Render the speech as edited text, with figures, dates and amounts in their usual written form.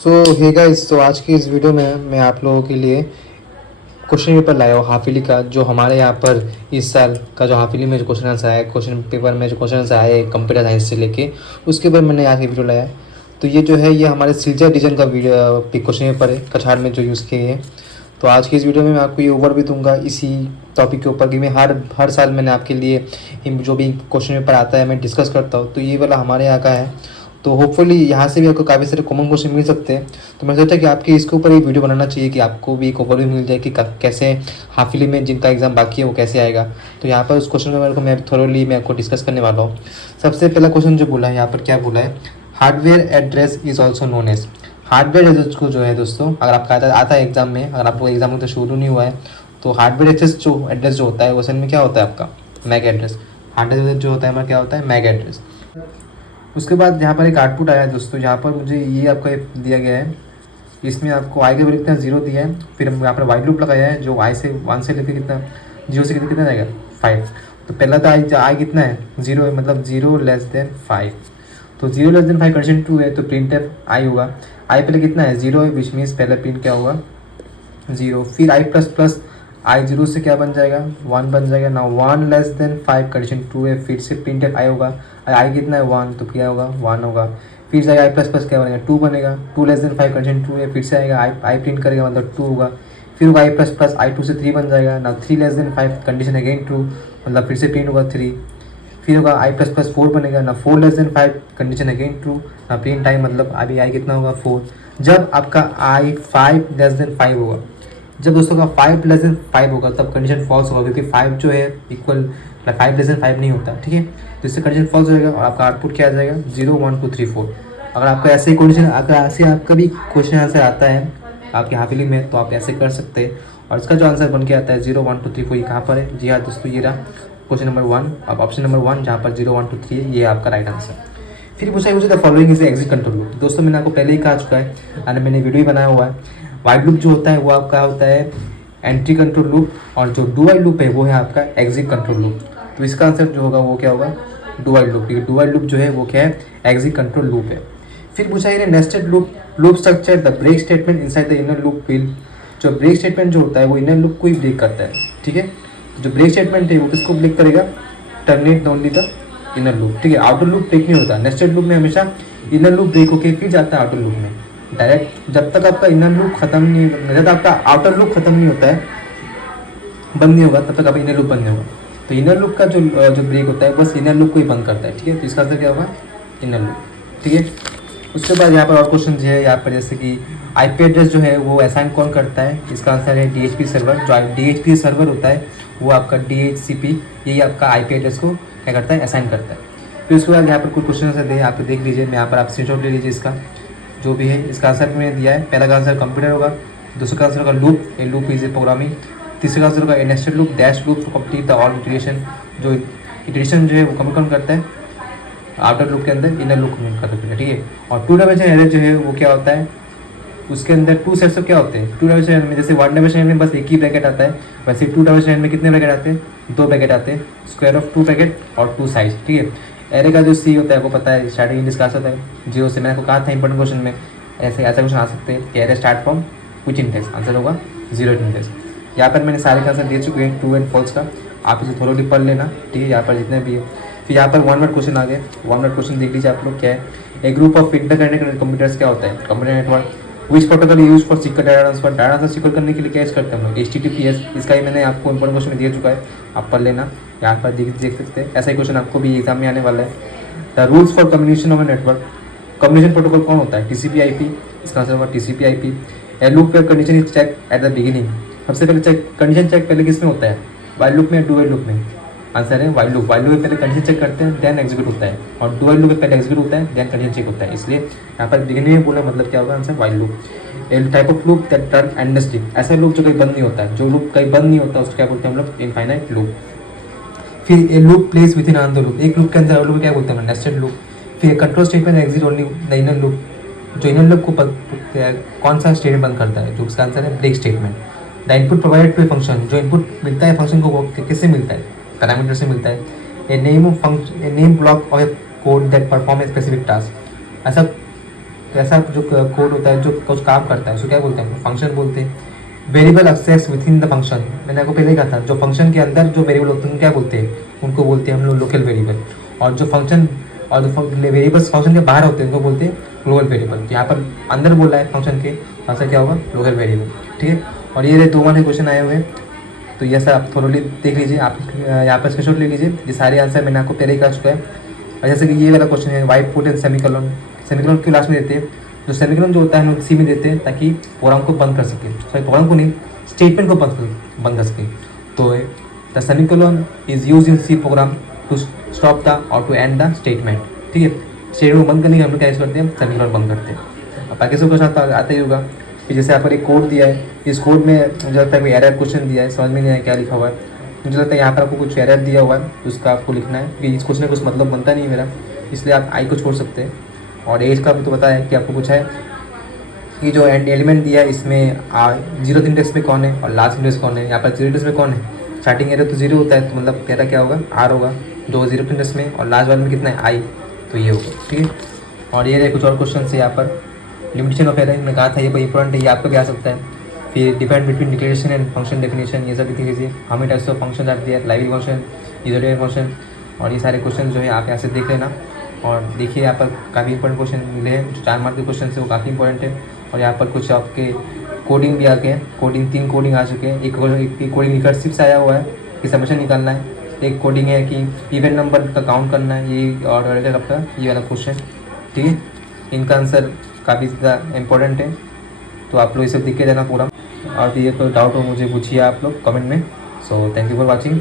सो hey guys, तो आज की इस वीडियो में मैं आप लोगों के लिए क्वेश्चन पेपर लाया हूँ हाफिली का। जो हमारे यहाँ पर इस साल का जो हाफिली में जो क्वेश्चन आंसर आया, क्वेश्चन पेपर में जो क्वेश्चन आंसर आए कंप्यूटर साइंस से लेके, उसके ऊपर मैंने आज की वीडियो लाया है। तो ये जो है ये हमारे सिलचर डिवीजन का वीडियो क्वेश्चन पेपर है, कछाड़ में जो यूज़ किए हैं। तो आज की इस वीडियो में मैं आपको ये ओवर भी दूंगा इसी टॉपिक के ऊपर कि मैं हर साल मैंने आपके लिए जो भी क्वेश्चन पेपर आता है मैं डिस्कस करता हूँ। तो ये वाला हमारे यहाँ का है, तो होपफुली यहाँ से भी आपको काफ़ी सारे कॉमन क्वेश्चन मिल सकते हैं। तो मैं सोचा कि आपके इसके ऊपर एक वीडियो बनाना चाहिए कि आपको भी एक ओवरव्यू मिल जाए कि कैसे हाफिली में जिनका एग्ज़ाम बाकी है वो कैसे आएगा। तो यहाँ पर उस क्वेश्चन में को मैं थोरोली मैं आपको डिस्कस करने वाला हूँ। सबसे पहला क्वेश्चन जो बोला है यहाँ पर, क्या बोला है, hardware address is also known as. Hardware address को जो है दोस्तों, अगर आपका आता है एग्जाम में, अगर आपको एग्जाम तो शुरू नहीं हुआ है, तो हार्डवेयर एड्रेस जो होता है वो असल में क्या होता है आपका मैक एड्रेस। हार्डवेयर एड्रेस जो होता है हमारा क्या होता है, मैक एड्रेस। उसके बाद यहाँ पर एक आउटपुट आया है दोस्तों, यहाँ पर मुझे ये आपका दिया गया है। इसमें आपको आई के वैल्यू कितना 0 दिया है, फिर हम यहाँ पर वाइड लूप लगाया है जो आई से 1 से लेकर कितना 0 से कितना जाएगा 5। तो पहला तो आई कितना है 0 है, मतलब 0<5। तो 0<5 कंडीशन 2 है, तो प्रिंट एफ आई होगा। आई पहले कितना है 0 है, विच मीन्स पहले प्रिंट क्या होगा 0। फिर आई प्लस प्लस आई 0 से क्या बन जाएगा 1 बन जाएगा ना। 1<5 कंडीशन 2 है, फिर से प्रिंट एफ आई होगा। आई कितना है 1, तो क्या होगा 1 होगा। फिर जाएगा आई प्लस प्लस क्या बनेगा 2 बनेगा। 2<5 कंडीशन 2 है, फिर से आएगा आई प्रिंट करेगा मतलब 2 होगा। फिर होगा आई प्लस प्लस आई 2 से 3 बन जाएगा ना। 3<5 कंडीशन अगेन ट्रू, मतलब फिर से प्रिंट होगा 3। फिर होगा आई प्लस प्लस 4 बनेगा ना। 4<5 कंडीशन अगेन ट्रू ना, प्रिंट आई मतलब अभी आई कितना होगा 4। जब आपका आई 5<5 होगा, जब दोस्तों का 5<5 होगा तब कंडीशन फॉल्स होगा, क्योंकि 5 जो है इक्वल 5<5 नहीं होता, ठीक है। तो इससे कंडीशन फॉल्स हो जाएगा और आपका आउटपुट क्या आ जाएगा 0 1 2 3 4। अगर आपका ऐसे कंडीशन, अगर ऐसे आपका भी क्वेश्चन आंसर आता है आपके हाफिली में, तो आप ऐसे कर सकते हैं। और इसका जो आंसर बन के आता है 0 1 2 3 4, ये कहाँ पर है, जी हाँ दोस्तों ये रहा क्वेश्चन नंबर 1। अब ऑप्शन नंबर 1 जहाँ पर 0 1 2 3 है, ये आपका राइट आंसर। फिर पूछा मुझे the following is exit control loop. दोस्तों मैंने आपको पहले ही कहा चुका है और मैंने वीडियो भी बनाया हुआ है। वाइड लूप जो होता है वो आपका होता है एंट्री कंट्रोल लूप, और जो डू वाइल लूप है वो है आपका एग्जिट कंट्रोल लूप। तो इसका आंसर जो होगा वो क्या होगा डू वाइल लूप, क्योंकि डू वाइल लूप जो है वो क्या है एग्जिट कंट्रोल लूप है। फिर पूछा है nested loop structure the break statement inside the inner loop will. जो ब्रेक स्टेटमेंट जो होता है वो इनर लूप को ही ब्रेक करता है, ठीक है। तो जो ब्रेक स्टेटमेंट है वो किसको ब्रेक करेगा, terminate only the inner loop, ठीक है। आउटर लूप ब्रेक नहीं होता, नेस्टेड लूप में हमेशा इनर लूप ब्रेक होकर फिर जाता है आउटर लूप में डायरेक्ट। जब तक आपका इनर लूप खत्म नहीं, जब तक आपका आउटर लूप खत्म नहीं होता है, बंद नहीं होगा, तब तक आपका इनर लूप बंद नहीं होगा। तो इनर लूप का जो ब्रेक होता है बस इनर लूप को ही बंद करता है, ठीक है। तो इसका आंसर क्या होगा इनर लूप, ठीक है। उसके बाद यहाँ पर और क्वेश्चन जो है यहाँ पर, जैसे कि आईपी एड्रेस जो है वो असाइन कौन करता है, इसका आंसर है डीएचपी सर्वर। जो डीएचपी सर्वर होता है वो आपका डीएचसीपी, यही आपका आईपी एड्रेस को क्या करता है असाइन करता है। फिर उसके बाद यहाँ पर कुछ क्वेश्चन आंसर दे आप देख लीजिए, मैं यहाँ पर आप स्क्रीनशॉट ले लीजिए इसका जो भी है। इसका आंसर मैंने दिया है, पहला का आंसर कंप्यूटर होगा, दूसरा का आंसर होगा loop, a loop is a programming, तीसरे का आंसर होगा nested loop dash loop to complete the all iteration. जो इटरेशन जो है वो कम करता है आउटर लूप के अंदर, इनर लूप कम्युनिकेट कर देते हैं, ठीक है। और 2 डायमेंशन एरे जो है वो क्या होता है, उसके अंदर 2 सेट्स ऑफ क्या होते हैं 2 डायमेंशन में। जैसे 1 डायमेंशन में बस एक ही ब्रैकेट आता है, वैसे 2 डायमेंशन में कितने ब्रैकेट आते हैं 2 ब्रैकेट आते हैं, स्क्वायर ऑफ 2 ब्रैकेट और 2 साइज, ठीक है। एरे का जो सी होता है आपको पता है, स्टार्टिंग इंडिस का होता है 0 से। मैंने आपको कहा था इंपॉर्टेंट क्वेश्चन में ऐसा क्वेश्चन आ सकते हैं कि array start from which index, answer होगा 0 इंडेक्स। यहाँ पर मैंने सारे का आंसर दे चुके हैं ट्रू एंड फॉल्स का, आप इसे थोड़ा पढ़ लेना, ठीक है, यहाँ पर जितने भी है। फिर यहाँ पर 1 वर्ड क्वेश्चन आ गए, 1 वर्ड क्वेश्चन देख लीजिए आप लोग क्या है। ए ग्रुप ऑफ इंटरकनेक्टेड कंप्यूटर्स क्या होता है computer network, which protocol use for secure data transfer. Data transfer secure करने के लिए क्या यूज करते हैं हम लोग HTTPS। इसका ही मैंने आपको इंपॉर्टेंट क्वेश्चन दे चुका है, आप पढ़ लेना, यहाँ पर देख सकते हैं। ऐसा ही क्वेश्चन आपको भी एग्जाम में आने वाला है। The rules for communication of network, communication protocol कौन होता है TCP/IP, इसका आंसर होगा TCP/IP। A loop where condition is check at the beginning, सबसे पहले कंडीशन चेक पहले किस में होता है वाइल लूप में, डू वाइल लूप में, आंसर है वाइल लूप। वाइल लूप में पहले कंडीशन चेक करते हैं देन एग्जीक्यूट होता है, और डू वाइल लूप में पहले एग्जीक्यूट होता है देन कंडीशन चेक होता है, इसलिए यहाँ पर बिगिनिंग में बोला मतलब क्या होगा answer while loop. A type of loop that turn endlessly, ऐसा लूप जो कहीं बंद नहीं होता है, जो लूप कहीं बंद नहीं होता उसको क्या बोलते हैं हम लोग इनफाइनाइट लूप। फिर ए loop place with in another loop, एक लूप के अंदर और लूप क्या बोलते हैं नेस्टेड लूप। फिर control statement exit only the inner loop, जो इनर लूप को कौन सा स्टेटमेंट बंद करता है, जो उसका आंसर है break statement. The input provided to a function, जो इनपुट मिलता है फंक्शन को वो किससे मिलता है पैरामीटर से मिलता है। A name block of a code that perform a specific task, ऐसा तो ऐसा जो कोड होता है जो कुछ काम करता है उसको क्या बोलते हैं, फंक्शन बोलते हैं। Variable access within the function, मैंने आपको पहले कहा था जो फंक्शन के अंदर जो वेरिएबल होते हैं उनको क्या बोलते हैं, उनको बोलते हैं हम लोग लोकल वेरिएबल। और जो फंक्शन और जो वेरिएबल्स फंक्शन के बाहर होते हैं उनको बोलते हैं ग्लोबल वेरिएबल। यहाँ पर अंदर बोला है फंक्शन के, यहाँ से क्या होगा, लोकल वेरिएबल। ठीक है, और ये 2 मार्क्स के क्वेश्चन आए हुए हैं, तो ये सब आप थोड़ी देख लीजिए। आप यहाँ पर स्क्रीनशॉट ले लीजिए, ये सारे आंसर मैंने आपको पहले ही कर चुका है। और जैसे कि ये वाला क्वेश्चन है, why put end semicolon, semicolon क्यों लास्ट में देते हैं, जो सेमीकोलन जो होता है हम लोग सी में देते हैं ताकि प्रोग्राम को बंद कर सके, सॉरी प्रोग्राम को नहीं, स्टेटमेंट को बंद कर सके। तो the semicolon is use in C program to stop the और टू एंड द स्टेटमेंट। ठीक है, स्टेटमेंट को बंद करने के हम लोग क्या यूज़ करते हैं, सेमीकोलन बंद करते हैं। अब बाकी सब क्वेश्चन आता ही होगा कि जैसे यहाँ पर एक कोड दिया है, इस कोड में मुझे लगता है कोई एरर क्वेश्चन दिया है, समझ में नहीं आया क्या लिखा हुआ है। मुझे लगता है यहाँ पर आपको कुछ एरर दिया हुआ है, उसका आपको लिखना है कि इस क्वेश्चन में कुछ मतलब बनता नहीं है मेरा, इसलिए आप आई को छोड़ सकते हैं। और एज का भी तो पता है कि आपको कुछ है कि जो एलिमेंट दिया है इसमें 0th इंडेक्स में कौन है और लास्ट इंडेक्स कौन है। यहाँ पर 0 इंडेक्स में कौन है, स्टार्टिंग एरर तो 0 होता है, तो मतलब तेरा क्या होगा, आर होगा। जो 0th इंडेक्स में और लास्ट वाले में कितना है, आई, तो ये होगा। ठीक है, और ये रहे कुछ और क्वेश्चन है यहाँ पर। लिमिटेशन ऑफ एरर मैंने कहा था ये बड़ी इंपॉर्टेंट है, ये आपका भी आ सकता है। फिर different between declaration and function definition, ये सब भी देख लीजिए। How many types of function आती है, लाइव फंक्शन, यूजर फंक्शन, और ये सारे क्वेश्चन जो है आप यहाँ से देख लेना। और देखिए यहाँ पर काफ़ी इंपॉर्टेंट क्वेश्चन मिले हैं, जो 4 मार्क के क्वेश्चन है वो काफ़ी इंपॉर्टेंट है। और यहाँ पर कुछ आपके कोडिंग भी आ गए हैं, कोडिंग 3 कोडिंग आ चुके हैं। एक कोडिंग रिकर्सिव से आया हुआ है कि समेशन निकालना है, एक कोडिंग है कि इवेंट नंबर का काउंट करना है, ये और आपका ये वाला क्वेश्चन। ठीक है, इनका आंसर काफ़ी ज़्यादा इंपॉर्टेंट है, तो आप लोग इसे देख के जाना पूरा। और ये कोई डाउट हो मुझे पूछिए आप लोग कमेंट में। So thank you for watching.